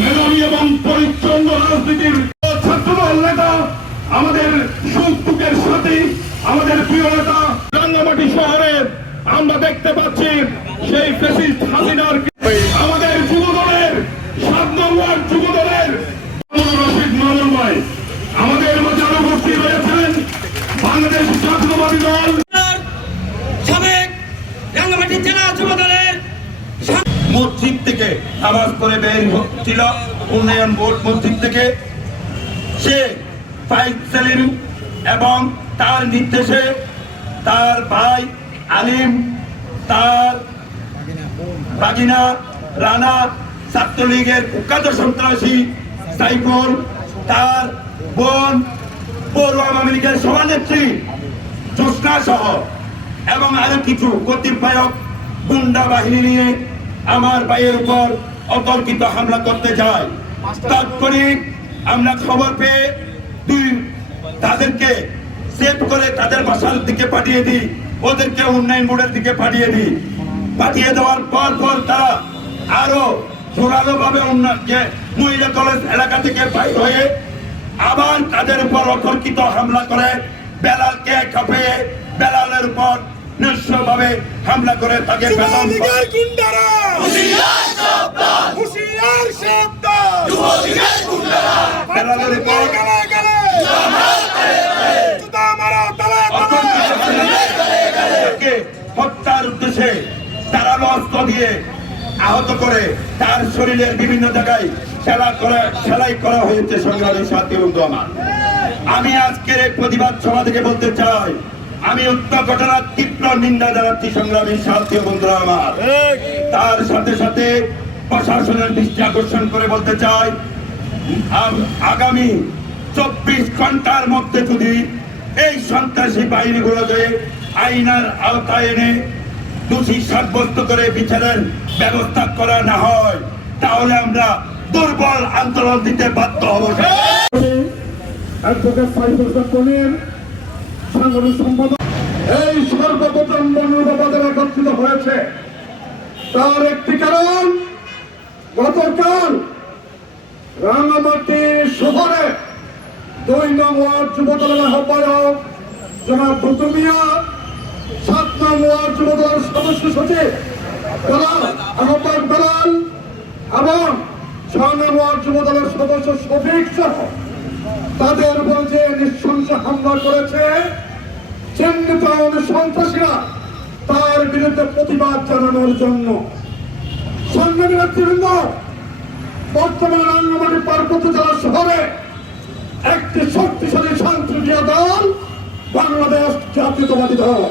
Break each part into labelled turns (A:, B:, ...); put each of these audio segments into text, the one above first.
A: মেরুনি এবং পরিচ্ছন্ন রাজনীতির ছাত্রদল নেতা, আমাদের সুখটুকের সাথে, আমাদের প্রিয় নেতা, রাঙ্গামাটি শহরে আমরা দেখতে পাচ্ছি সেই ফেসিস্ট হাসিনার আমাদের যুবদলের সাত নম্বর যুবদলের রশিদ মামুন ভাই। আমাদের মাঝে উপস্থিত হয়েছেন বাংলাদেশ জাতীয়বাদী দল।
B: সাবেক রাঙ্গামাটি জেলা যুবদলের
C: মসজিদ থেকে নামাজ পড়ে বের হচ্ছিল। উন্নয়ন বোর্ড মসজিদ থেকে। সে ফাইভ সেলিম এবং তার নির্দেশে তার ভাই আলিম, তার বাগিনা, রানা, ছাত্রলীগের কুখ্যাত সন্ত্রাসী সাইফুল, তার বোন পৌর আওয়ামী লীগের সভানেত্রী জোসনা সহ এবং আরও কিছু কতিপয়ক গুন্ডা বাহিনী নিয়ে আমার ভাইয়ের উপর অতর্কিত হামলা করতে যায়। তাৎক্ষণিক আমরা খবর পেয়ে দুই তাদেরকে সেভ করে তাদের বাসার দিকে পাঠিয়ে দিই ওদেরকে উন্নয়ন বোর্ডের দিকে পাঠিয়ে দিই। পাঠিয়ে দেওয়ার পর পর তারা আরও জোরালো ভাবে যে মহিলা কলেজ এলাকা থেকে বাইর হয়ে আবার তাদের উপর অতর্কিত হামলা করে বেলালকে ঠপিয়ে বেলালের উপর নৃশভাবে হামলা করে তাকে বেতন
D: যুবলীগের গুন্ডারা হুশিয়ার শব্দ
C: উপর
D: জুতা মারো
C: হত্যার উদ্দেশ্যে তারালো অস্ত্র দিয়ে আহত করে তার শরীরের বিভিন্ন জায়গায় সেলা করা সেলাই করা হয়েছে সংগ্রামী সাথী বন্ধু আমার। আমি আজকের এই প্রতিবাদ সভা থেকে বলতে চাই আমি উক্ত ঘটনার তীব্র নিন্দা জানাচ্ছি সংগ্রামী সাথী বন্ধুরা আমার। তার সাথে সাথে প্রশাসনের দৃষ্টি আকর্ষণ করে বলতে চাই আগামী চব্বিশ ঘণ্টার মধ্যে যদি এই সন্ত্রাসী বাহিনীগুলোকে আইনার আওতায় এনে দোষী সাব্যস্ত করে বিচারের ব্যবস্থা করা না হয় তাহলে আমরা দুর্বল আন্দোলন দিতে বাধ্য হব।
A: এই সর্বপ্রথম বন্ধুবাদের একত্রিত হয়েছে। তার একটি কারণ গতকাল রাঙামাটি শহরে দুই নং ওয়ার্ড যুব দলের আহ্বায়ক জনাব ভুতুমিয়া সাত নং ওয়ার্ড যুব সদস্য সচিব আহ্বায়ক বেলাল এবং ছয় নং ওয়ার্ড যুব দলের সদস্য শফিক সহ তাদের উপর যে নৃশংস হামলা করেছে চিহ্নিত সন্ত্রাসীরা তার বিরুদ্ধে প্রতিবাদ জানানোর জন্য। সংগ্রামী নেতৃবৃন্দ বর্তমানে রাঙ্গামাটি পার্বত্য জেলা শহরে একটি শক্তিশালী শান্তিপ্রিয় দল বাংলাদেশ জাতীয়তাবাদী দল।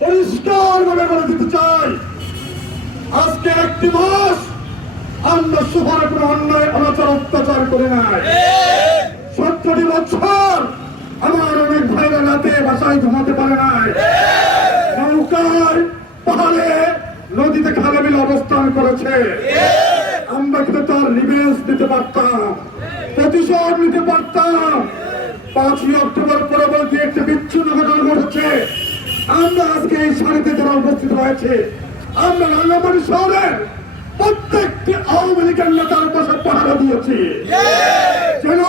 A: পরিষ্কার ভাবে বলে দিতে চাই, আজকে একটি মাস আমরা শহরে কোনো অন্যায়, অনাচার, অত্যাচার করে নাই। সত্তরটি বছর আমার অনেক ভাইরা রাতে বাসায় ঘুমাতে পারে নাই। নৌকায় পাহাড়ে নদীতে খালে বিলে অবস্থান করেছে। আমরা কিন্তু তার রিভেন্স দিতে পারতাম প্রতিশোধ নিতে পারতাম পাঁচই অক্টোবর পরবর্তী একটি বিচ্ছিন্ন ঘটনা ঘটেছে। আমরা আজকে এই শাড়িতে যারা উপস্থিত রয়েছে, আমরা রাঙ্গামাটি শহরে প্রত্যেকটি আওয়ামী লীগের নেতার পাশে পাহারা দিয়েছি। যেন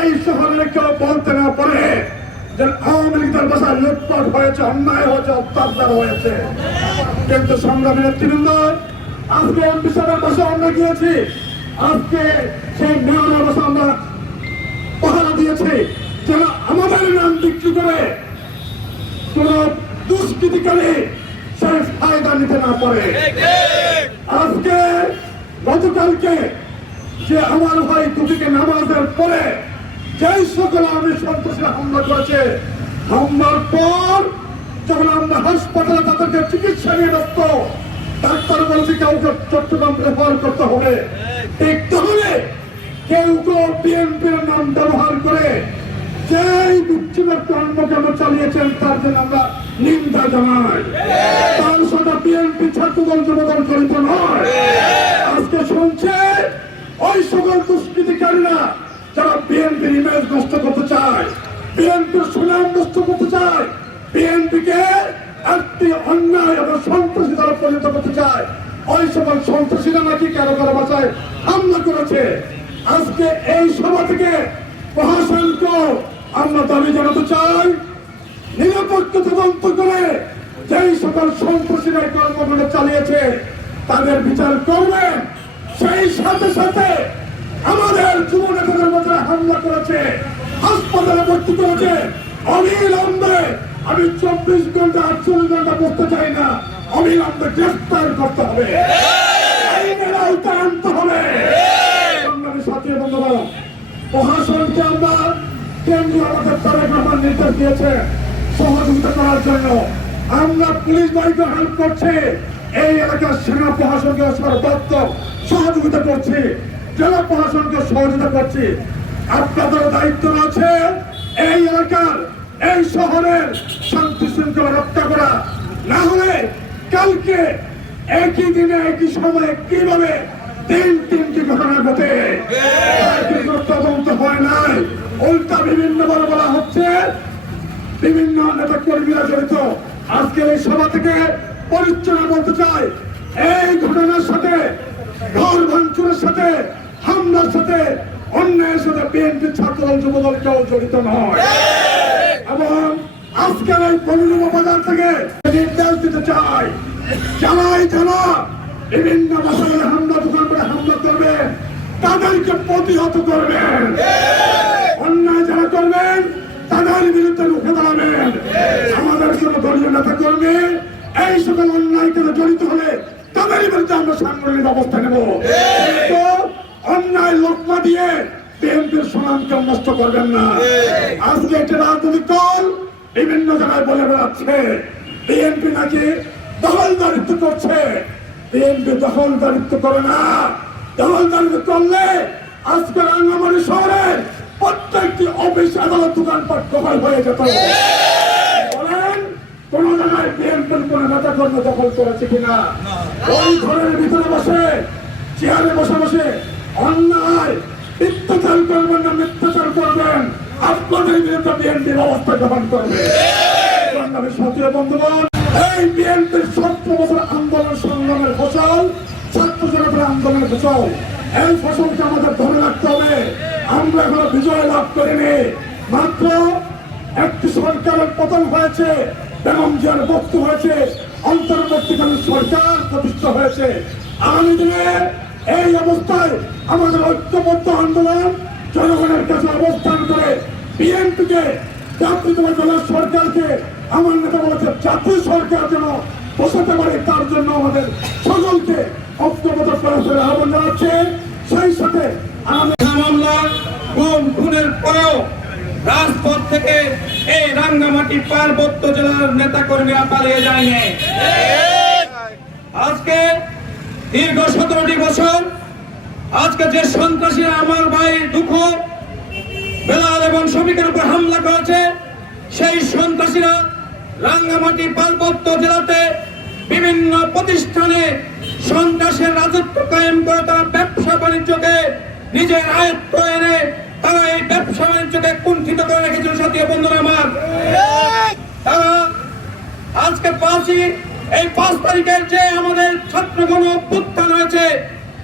A: এই শহরে কেউ বলতে না পারে যে আওয়ামী লীগের বাসায় লুটপাট হয়েছে, অন্যায় হয়েছে, অত্যাচার হয়েছে। কিন্তু সংগ্রামী নেতৃবৃন্দ আজকে এমপি সাহেবের বাসায় আমরা গিয়েছি। আজকে সেই মেয়রের বাসা আমরা পাহারা দিয়েছি। যেন আমাদের নাম বিক্রি করে, কোন দুষ্কৃতিকারী সেই ফায়দা নিতে না পারে। আজকে গতকালকে যে আমার ভাই টুপিকে নামাজের পরে যেই সকল আমি সন্ত্রাসীরা হামলা করেছে, হামলার পর যখন আমরা হাসপাতালে তাদেরকে চিকিৎসা নিয়ে ব্যস্ত ডাক্তার বলছে কাউকে চট্টগ্রাম রেফার করতে হবে। ঠিক তাহলে কেউ কেউ বিএনপির নাম ব্যবহার করে যেই বিচ্ছিন্ন কর্মকাণ্ড চালিয়েছেন, তার জন্য আমরা নিন্দা জানাই। তার সাথে বিএনপি ছাত্রদল যুবদল জড়িত নয়। আজকে শুনছে, ওই সকল দুষ্কৃতিকারীরা যারা বিএনপির ইমেজ নষ্ট করতে চায় বিএনপির সুনাম নষ্ট করতে চায় বিএনপিকে একটি অন্যায় এবং সন্ত্রাসী দ্বারা পরিণত করতে চায়। ওই সকল সন্ত্রাসীরা নাকি কারও কারও বাসায় হামলা করেছে? আজকে এই সভা থেকে প্রশাসনকে আমরা দাবি জানাতে চাই, নিরপেক্ষ তদন্ত করে যেই সকল সন্ত্রাসীরা কর্মগুলো চালিয়েছে, তাদের বিচার করবেন সেই সাথে সাথে আমাদের যুব নেতাদের মধ্যে হামলা করেছে, হাসপাতালে ভর্তি করেছে, অবিলম্বে আমি চব্বিশ ঘণ্টা, আটচল্লিশ ঘণ্টা বসতে চাই না। অবিলম্বে গ্রেফতার করতে হবে। আইনের আওতায় আনতে হবে। সাথী বন্ধুরা প্রশাসনকে আমরা কেন্দ্রীয় আমাদের তারেক রহমান নির্দেশ দিয়েছে সহযোগিতা করার জন্য। আমরা পুলিশ বাহিনীকে হেল্প করছি। এই এলাকার সেনা প্রশাসনকে সর্বাত্মক সহযোগিতা করছি। জেলা প্রশাসনকে সহযোগিতা করছি। আপনাদের দায়িত্ব রয়েছে এই এলাকার এই শহরের শান্তি শৃঙ্খলা রক্ষা করা না হলে কালকে একই দিনে, একই সময়ে কীভাবে তিন তিনটি ঘটনা ঘটে? তদন্ত হয় নাই। উল্টা বিভিন্ন বলে বলা হচ্ছে, বিভিন্ন নেতা কর্মীরা জড়িত। আজকের এই সভা থেকে পরিচয় বলতে চাই, এই ঘটনার সাথে, ঘর ভাঙচুরের সাথে, হামলার সাথে অন্যায়ের সাথে বিএনপি ছাত্রদল, যুবদল কেউ জড়িত নয়। এবং আজকের এই পরিণম বাজার থেকে নির্দেশ দিতে চাই। যারাই যারা বিভিন্ন বাসায় হামলা, দোকান করে হামলা করবেন তাদেরকে প্রতিহত করবেন অন্যায় যারা করবেন, তাদের বিরুদ্ধে রুখে দাঁড়াবেন। আমাদের কোন দলীয় নেতা কর্মী, এই সকল অন্যায় করে জড়িত হলে তাদের বিরুদ্ধে আমরা সাংগঠনিক ব্যবস্থা নেব। অন্যায় লোকমা দিয়ে বিএনপির সুনামকে নষ্ট করবেন না। আজকে একটি রাজনৈতিক দল বিভিন্ন জায়গায় বলে বেড়াচ্ছে বিএনপি নাকি দখলদারিত্ব করছে। বিএনপি দখলদারিত্ব করে না। দখলদারিত্ব করলে আজকে রাঙ্গামাটি শহরের প্রত্যেকটি অফিস আদালত দোকানপাট দখল হয়ে যেত। বলেন কোন জায়গায় বিএনপির কোন নেতা কর্মী দখল করেছে কিনা? ওই ঘরের ভিতরে বসে চেয়ারে বসে বসে অন্যায় মিথ্যাচার করবেন না, মিথ্যাচার করবেন। আপনাদের বিরুদ্ধে বিএনপি ব্যবস্থা গ্রহণ করবে? সংগ্রামী বন্ধুগণ, এই বিএনপির সতেরো বছর আন্দোলন সংগ্রামের ফসল, ছাত্র জনতার আন্দোলনের ফসল। এই ফসলকে আমাদের ধরে রাখতে হবে। আমরা এখনও বিজয় লাভ করিনি। মাত্র একটি সরকারের পতন হয়েছে, বেগম জিয়ার বক্তব্য হয়েছে, অন্তর্বর্তীকালীন সরকার প্রতিষ্ঠা হয়েছে। আগামী দিনে এই অবস্থায় আমাদের ঐক্যবদ্ধ আন্দোলন জনগণের কাছে অবস্থান করে বিএনপিকে জাতীয়তাবাদী দলের সরকারকে আমার নেতা বলেছে, জাতীয় সরকার যেন বসাতে পারে, তার জন্য আমাদের সকলকে ঐক্যবদ্ধ করে ফেলে আহ্বান জানাচ্ছে। সেই সাথে আমাদের
B: গুম খুনের পরেও রাজপথ থেকে এই রাঙ্গামাটি পার্বত্য জেলার নেতা কর্মীরা পালিয়ে যায়নি। আজকে দীর্ঘ সতেরোটি বছর আজকে যে সন্ত্রাসীরা আমার ভাই দুঃখ বেলাল এবং শ্রমিকের উপর হামলা করেছে, সেই সন্ত্রাসীরা রাঙ্গামাটি, পার্বত্য জেলাতে বিভিন্ন প্রতিষ্ঠানে সন্ত্রাসের রাজত্ব কায়েম করে তারা ব্যবসা বাণিজ্যকে নিজের আয়ত্ত এনে তারা এই ব্যবসা বাণিজ্যকে কুণ্ঠিত করে রেখেছিল সাথীয় বন্ধুরা আমার। তারা আজকে পাঁচই এই পাঁচ তারিখের যে আমাদের ছাত্র গণ অভ্যুত্থান হয়েছে,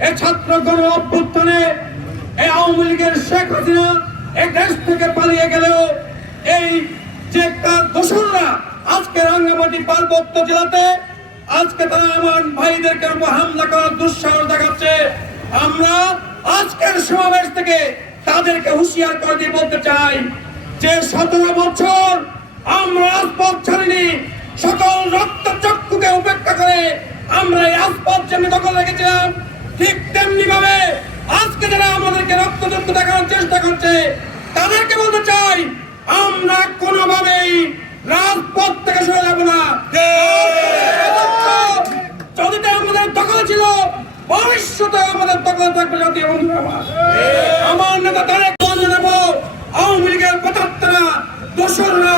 B: এই ছাত্র গণ অভ্যুত্থানে এই আওয়ামী লীগের শেখ হাসিনা এই দেশ থেকে পালিয়ে গেলেও এই যে কার দোসররা আজকে রাঙ্গামাটি পার্বত্য জেলাতে, আজকে তারা আমার ভাইদেরকে হামলা করার দুঃসাহস দেখাচ্ছে। আমরা আজকের সমাবেশ থেকে তাদেরকে হুঁশিয়ার করে দিয়ে বলতে চাই যে সতেরো বছর আমরা ছাড়িনি সকল রক্ত চক্ষুকে উপেক্ষা করে আমরা এই পর্যন্ত দখল রেখেছিলাম, ঠিক তেমনি ভাবে আজকে যারা আমাদেরকে রক্ত চক্ষু দেখানোর চেষ্টা করছে, তাদেরকে বলতে চাই আমরা কোনোভাবেই রাজপথ থেকে সরে যাব না যদি তা আমাদের দখল ছিল ভবিষ্যতে আমাদের দখল থাকবে জাতীয় বন্ধুরা আমার। আমার নেতা তারেক বন্ধ নেব আওয়ামী লীগের পঁচাত্তরা দোসররা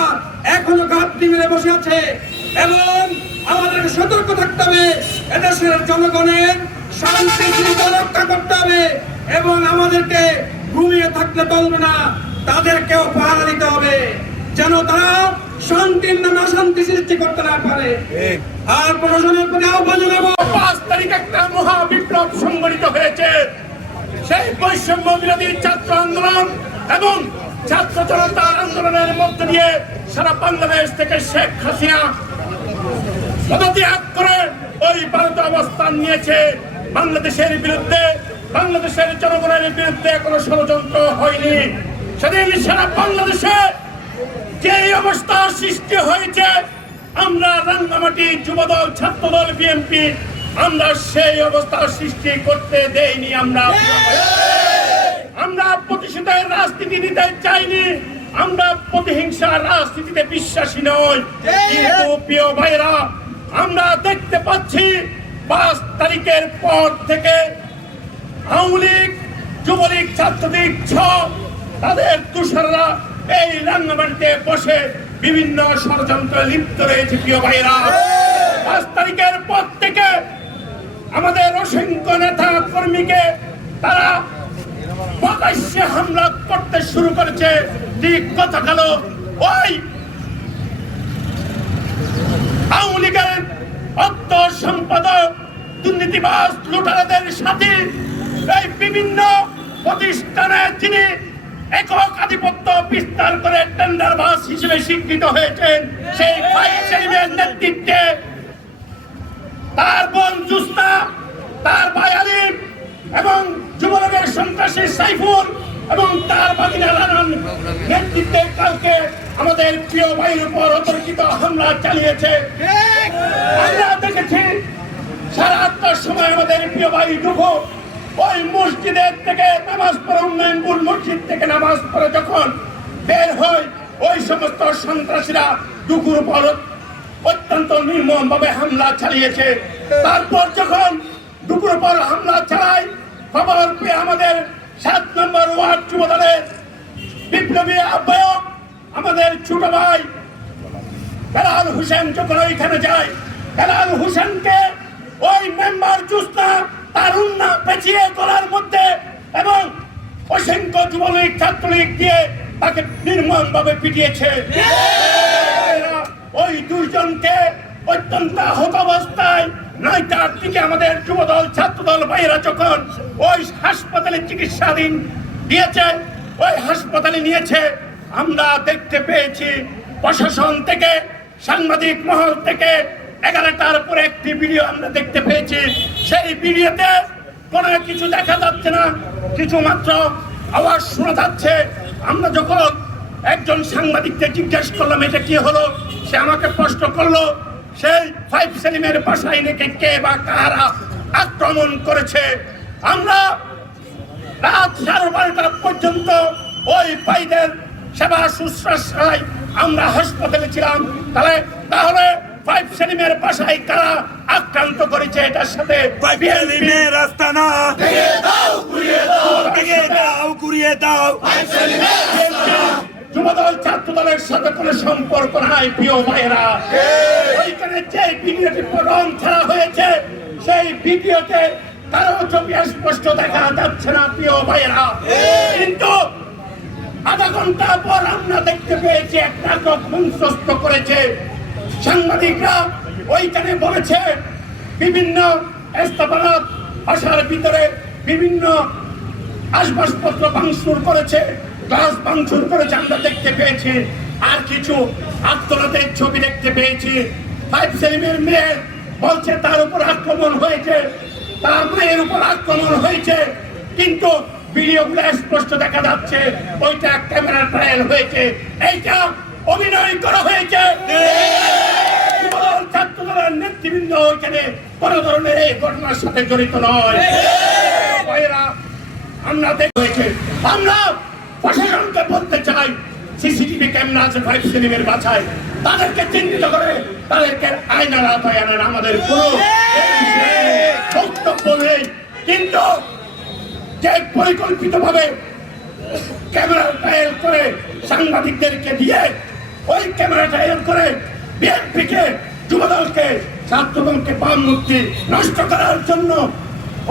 B: এখনও ঘাপটি মেরে বসে আছে এবং আমাদেরকে সতর্ক থাকতে হবে এদেশের জনগণের শান্তি শৃঙ্খলা রক্ষা করতে হবে এবং আমাদেরকে ঘুমিয়ে থাকলে চলবে না তাদেরকেও পাহারা দিতে হবে যেন তারা শান্তির নামে অশান্তি সৃষ্টি করতে না পারে আর প্রশাসনের প্রতি আহ্বান জানাব
D: পাঁচ তারিখ একটা মহা বিপ্লব সংগঠিত হয়েছে সেই বৈষম্য বিরোধী ছাত্র আন্দোলন এবং ছাত্র জনতার আন্দোলনের মধ্য দিয়ে সারা বাংলাদেশ থেকে শেখ হাসিনা পদত্যাগ করে ওই ভারতে অবস্থান নিয়েছে। বাংলাদেশের বিরুদ্ধে, বাংলাদেশের জনগণের বিরুদ্ধে কোনো ষড়যন্ত্র হয়নি। সেদিন সারা বাংলাদেশে যে অবস্থা সৃষ্টি হয়েছে, আমরা রাঙ্গামাটি যুবদল, ছাত্রদল, বিএনপি, আমরা সেই অবস্থা সৃষ্টি করতে দেইনি আমরা। আমরা প্রতিশোধের রাজনীতি নিতে চাইনি। আমরা প্রতিহিংসা রাজনীতিতে বিশ্বাসী নই। কিন্তু প্রিয় ভাইরা আমরা দেখতে পাচ্ছি পাঁচ তারিখের পর থেকে আওয়ামী লীগ যুবলীগ ছাত্রলীগ ছ তাদের তুষাররা এই রাঙ্গামাটিতে বসে বিভিন্ন ষড়যন্ত্রে লিপ্ত রয়েছে প্রিয় ভাইরা পাঁচ তারিখের পর থেকে আমাদের অসংখ্য নেতা কর্মীকে তারা প্রকাশ্যে হামলা করতে শুরু করেছে। ঠিক কথা গেল। ওই আওয়ামী লীগের অর্থ সম্পাদক দুর্নীতিবাজ লুটারাদের সাথে এই বিভিন্ন প্রতিষ্ঠানে তিনি একক আধিপত্য বিস্তার করে টেন্ডার বাস হিসেবে স্বীকৃত হয়েছেন। সেই সেলিমের নেতৃত্বে। তার বোন জুস্তা, তার ভাই আলিম সাইফুল এবং তার বাগিনা রানান নেতৃত্বে কালকে আমাদের প্রিয় ভাইয়ের উপর অতর্কিত হামলা চালিয়েছে। আমরা দেখেছি সাড়ে আটটার সময় আমাদের প্রিয় ভাই ঢুকো ওই মসজিদের থেকে নামাজ পড়ে উন্নয়নপুর মসজিদ থেকে নামাজ পড়ে যখন বের হয় ওই সমস্ত সন্ত্রাসীরা দুপুর উপর অত্যন্ত নির্মম ভাবে হামলা চালিয়েছে। তারপর যখন দুপুর পর হামলা চালায় খবর পেয়ে আমাদের সাত নম্বর ওয়ার্ড যুব বিপ্লবী আহ্বায়ক আমাদের ছোট ভাই বেলাল হোসেন যখন ওইখানে যায় বেলাল হোসেনকে ওই মেম্বার জুস্তা উন্না পেঁচিয়ে তোলার মধ্যে এবং অসংখ্য যুবলীগ ছাত্রলীগ দিয়ে তাকে নির্মম ভাবে পিটিয়েছে ওই দুইজনকে অত্যন্ত আহত অবস্থায় নয়টার দিকে আমাদের যুবদল, ছাত্রদল, ভাইয়েরা যখন ওই হাসপাতালে চিকিৎসাধীন দিয়েছে, ওই হাসপাতালে নিয়েছে, আমরা দেখতে পেয়েছি প্রশাসন থেকে, সাংবাদিক মহল থেকে, এগারোটার পরে একটি ভিডিও আমরা দেখতে পেয়েছি। সেই ভিডিওতে কোনো কিছু দেখা যাচ্ছে না, কিছু মাত্র আওয়াজ শোনা যাচ্ছে। আমরা যখন একজন সাংবাদিককে জিজ্ঞেস করলাম, এটা কি হলো? সে আমাকে প্রশ্ন করল সেই ফাইভ সেলিমের বাসায় নাকি কে বা কারা আক্রমণ করেছে? আমরা রাত সাড়ে বারোটা পর্যন্ত ওই ভাইদের সেবা শুশ্রূষায় আমরা হাসপাতালে ছিলাম। তাহলে তাহলে ফাইভ সেলিমের বাসায় কারা আক্রান্ত করেছে এটার সাথে রাস্তা না। ভেঙে দাও ঘুরিয়ে দাও
B: যুবদল ছাত্র দলের সাথে কোনো সম্পর্ক নাই প্রিয় ভাইয়েরা। ওইখানে যে ভিডিওটি প্রথম ছাড়া হয়েছে সেই ভিডিওতে কারও ছবি স্পষ্ট দেখা যাচ্ছে না প্রিয় ভাইয়েরা। কিন্তু আধা ঘণ্টা পর আমরা দেখতে পেয়েছি এক নাটক মঞ্চস্থ করেছে। সাংবাদিকরা ওইখানে বলেছে বিভিন্ন স্থাপনা ভাষার ভিতরে বিভিন্ন আসবাবপত্র ভাঙচুর করেছে। গ্লাস ভাঙচুর করেছে আমরা দেখতে পেয়েছি। আর কিছু আত্মনাথের ছবি দেখতে পেয়েছি। ফাইভ সেলিমের মেয়ে বলছে তার উপর আক্রমণ হয়েছে। তার মেয়ের উপর আক্রমণ হয়েছে। কিন্তু ভিডিওগুলো স্পষ্ট দেখা যাচ্ছে ওইটা ক্যামেরা ট্রায়াল হয়েছে। এইটা অভিনয় করা হয়েছে। ছাত্রদলের নেতৃবৃন্দ ওইখানে কোন ধরনের এই ঘটনার সাথে জড়িত নয়। আমরা দেখ হয়েছে আমরা প্রশাসনকে বলতে চাই, সিসিটিভি ক্যামেরা আছে ফাইভ সিনেমের বাছায়। তাদেরকে চিহ্নিত করে, তাদেরকে আইনার আওতায় আনেন আমাদের কোনো বক্তব্য নেই। কিন্তু যে পরিকল্পিত ভাবে ক্যামেরা ট্রায়াল করে সাংবাদিকদেরকে দিয়ে, ওই ক্যামেরা ট্রায়াল করে বিএনপিকে, যুবদলকে, ছাত্রদলকে বাম মুক্তি নষ্ট করার জন্য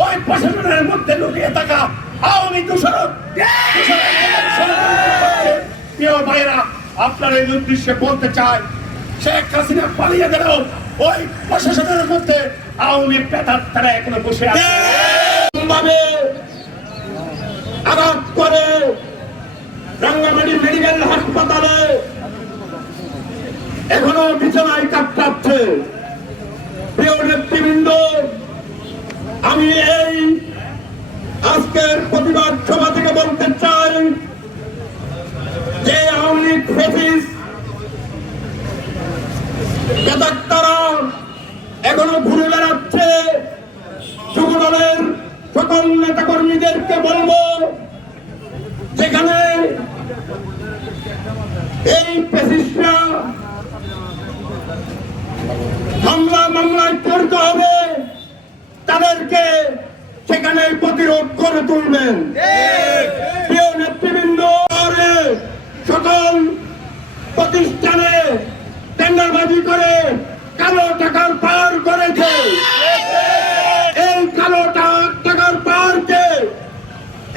B: ওই প্রশাসনের মধ্যে লুকিয়ে থাকা আওয়ামী প্রিয় ভাইরা আপনার এই উদ্দেশ্যে বলতে চাই, শেখ হাসিনা পালিয়ে গেলেও ওই প্রশাসনের মধ্যে আওয়ামী পেতার তারা এখনও বসে আছে।
C: ভাবে আঘাত করে রাঙ্গামাটি মেডিকেল হাসপাতালে এখনও বিছানায় কাটাচ্ছে প্রিয় নেতৃবৃন্দ আমি এই আজকের প্রতিবাদ সভা থেকে বলতে চাই যে আওয়ামী লীগ ফেসিস তারা এখনও ঘুরে বেড়াচ্ছে যুব দলের সকল নেতা কর্মীদেরকে বলব যেখানে এই পেসিসরা হামলা মামলায় করতে হবে তাদেরকে সেখানে প্রতিরোধ করে তুলবেন প্রিয় নেতৃবৃন্দ আরে সকল প্রতিষ্ঠানে টেন্ডারবাজি করে কালো টাকার পার করেছে এই কালো টা- টাকার পারকে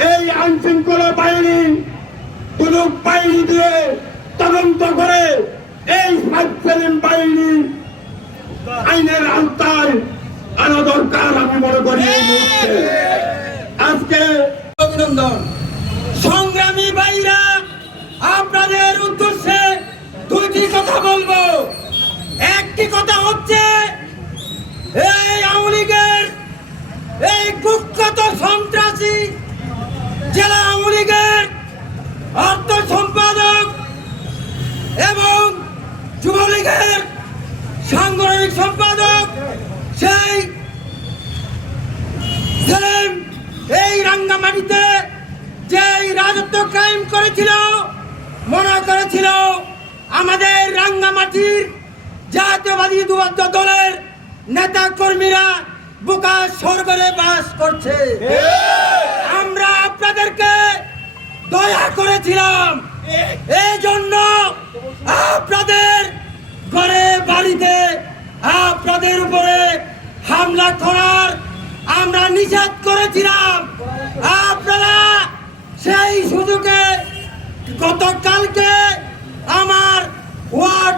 C: এই আইন শৃঙ্খলা বাহিনী পুলিশ বাহিনী দিয়ে তদন্ত করে এই ফাইভ সেলিম বাহিনী আইনের আওতায় আনা দরকার আমি মনে করি আজকে
B: অভিনন্দন। সংগ্রামী ভাইরা, আপনাদের উদ্দেশ্যে দুইটি কথা বলব। একটি কথা হচ্ছে, এই আওয়ামী লীগের এই কুখ্যাত সন্ত্রাসী জেলা আওয়ামী লীগের অর্থ সম্পাদক এবং যুবলীগের সাংগঠনিক সম্পাদক সেই সেলিম এই রাঙ্গামাটিতে যে রাজত্ব ক্রাইম করেছিল মনে করেছিল আমাদের রাঙ্গামাটির জাতীয়বাদী যুবক দলের নেতা কর্মীরা বোকা সরগরে বাস করছে আমরা আপনাদেরকে দয়া করেছিলাম এই জন্য আপনাদের ঘরে বাড়িতে আপনাদের উপরে হামলা করার আমরা করেছিলাম আপনারা সেই সুযোগে গতকালকে আমার ওয়ার্ড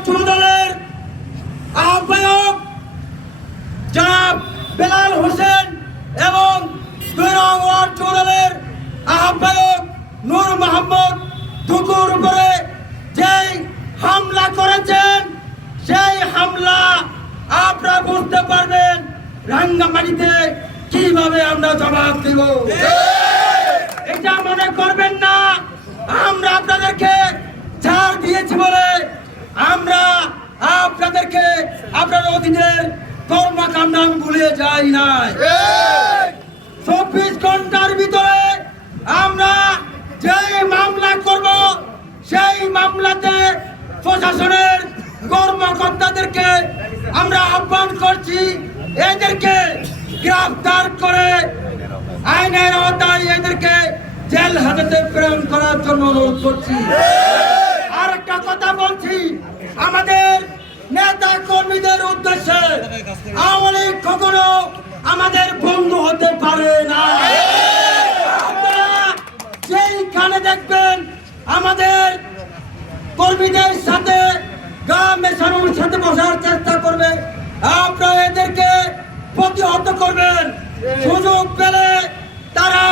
B: আহ্বায়ক জনাব বেলাল হোসেন এবং ওয়ার্ড আহ্বায়ক নূর মোহাম্মদ টুকুর উপরে যেই হামলা করেছেন, সেই হামলা আপনারা বুঝতে পারবেন রাঙ্গামাটিতে কীভাবে আমরা জবাব দেব? এটা মনে করবেন না। আমরা আপনাদেরকে ছাড় দিয়েছি বলে আমরা আপনাদেরকে আপনার অধীনের কর্মকাণ্ড ভুলে যাই নাই। চব্বিশ ঘণ্টার ভিতরে আমরা যে মামলা করব সেই মামলাতে প্রশাসনের কর্মকর্তাদেরকে আমরা আহ্বান করছি। এদেরকে গ্রেফতার করে আইনের আওতায় এদেরকে জেল হাজতে প্রেরণ করার জন্য অনুরোধ করছি। আর একটা কথা বলছি, আমাদের নেতা কর্মীদের উদ্দেশ্যে আওয়ামী লীগ কখনো আমাদের বন্ধু হতে পারে না। যেইখানে দেখবেন আমাদের কর্মীদের সাথে গা মেশানোর সাথে বসার চেষ্টা করবে। আপনারা প্রতিহত করবেন। সুযোগ পেলে তারা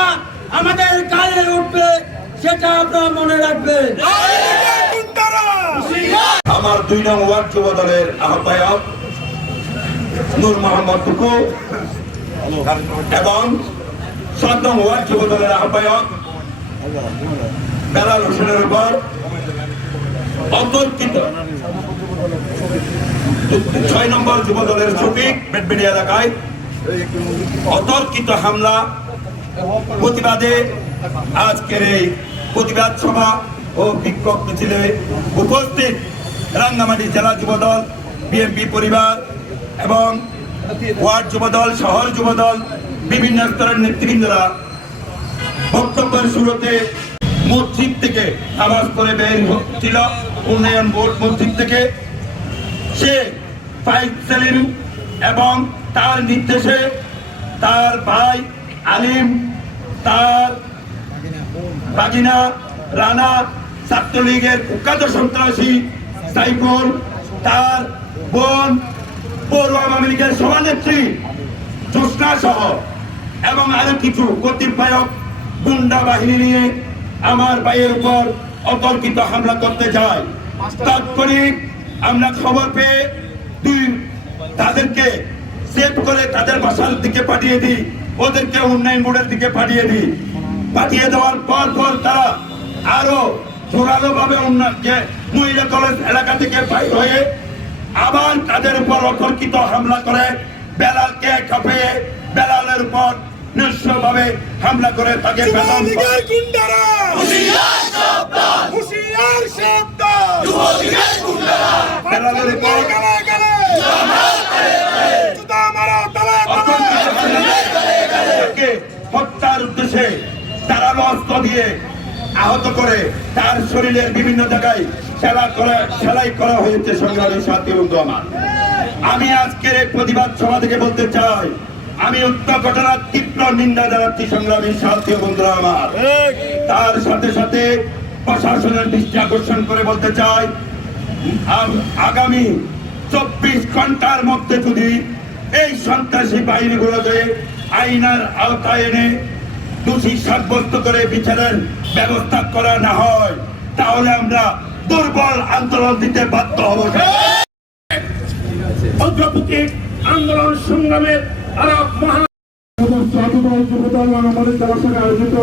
B: আমাদের গায়ে উঠবে, সেটা আপনারা মনে রাখবেন।
C: আমার দুই নং ওয়ার্ড যুব দলের আহ্বায়ক নূর মোহাম্মদ টুকু এবং সাত নং ওয়ার্ড যুব দলের আহ্বায়ক বেলাল হোসেনের উপর অতর্কিত। ছয় নম্বর যুব দলের শফিক বেডবেড়ি এলাকায়। অতর্কিত হামলা, প্রতিবাদে আজকের এই প্রতিবাদ সভা ও বিক্ষোভ মিছিলে উপস্থিত রাঙ্গামাটি জেলা যুবদল বিএনপি পরিবার এবং ওয়ার্ড যুবদল, শহর যুবদল, বিভিন্ন স্তরের নেতৃবৃন্দরা বক্তব্যের শুরুতে মসজিদ থেকে নামাজ করে বের হচ্ছিল। উন্নয়ন বোর্ড মসজিদ থেকে। সে ফাইজ সেলিম এবং তার নির্দেশে তার ভাই আলিম তার বাগিনা রানা ছাত্রলীগের কুখ্যাত সন্ত্রাসী সাইফুল তার বোন পৌর আওয়ামী লীগের সভানেত্রী জোসনা সহ এবং আরও কিছু কতিপয়ক গুন্ডা বাহিনী নিয়ে আমার ভাইয়ের উপর অতর্কিত হামলা করতে যায়। তাৎক্ষণিক আমরা খবর পেয়ে দুই তাদেরকে সেভ করে তাদের বাসার দিকে পাঠিয়ে দিই ওদেরকে উন্নয়ন বোর্ডের দিকে পাঠিয়ে দিই। পাঠিয়ে দেওয়ার পর পর তারা আরও জোরালো ভাবে উন্নয়ন যে মহিলা কলেজ এলাকা থেকে বাইর হয়ে আবার তাদের উপর অতর্কিত হামলা করে বেলালকে কাঁপিয়ে বেলালের উপর নিঃস্বভাবে হামলা করে তাকে
D: গুন্ডারা! হুশিয়ার
C: বেলালের উপর হত্যার উদ্দেশ্যে ধারালো অস্ত্র দিয়ে আহত করে তার শরীরের বিভিন্ন জায়গায় সেলা করা, সেলাই করা হয়েছে সংগ্রামী সাথী বন্ধু আমার আমি আজকের এই প্রতিবাদ সভা থেকে বলতে চাই, আমি উক্ত ঘটনার তীব্র নিন্দা জানাচ্ছি সংগ্রামী সাথী বন্ধুরা আমার। তার সাথে সাথে প্রশাসনের দৃষ্টি আকর্ষণ করে বলতে চাই আগামী চব্বিশ ঘণ্টার মধ্যে যদি এই সন্ত্রাসী বাহিনীগুলোকে আইনার আওতায় এনে দোষী সাব্যস্ত করে বিচারের ব্যবস্থা করা না হয়, তাহলে আমরা দুর্বল আন্দোলন দিতে বাধ্য হব।
D: অগ্রগতি আন্দোলন সংগ্রামের
A: আরও যুবদল আমাদের আয়োজিত।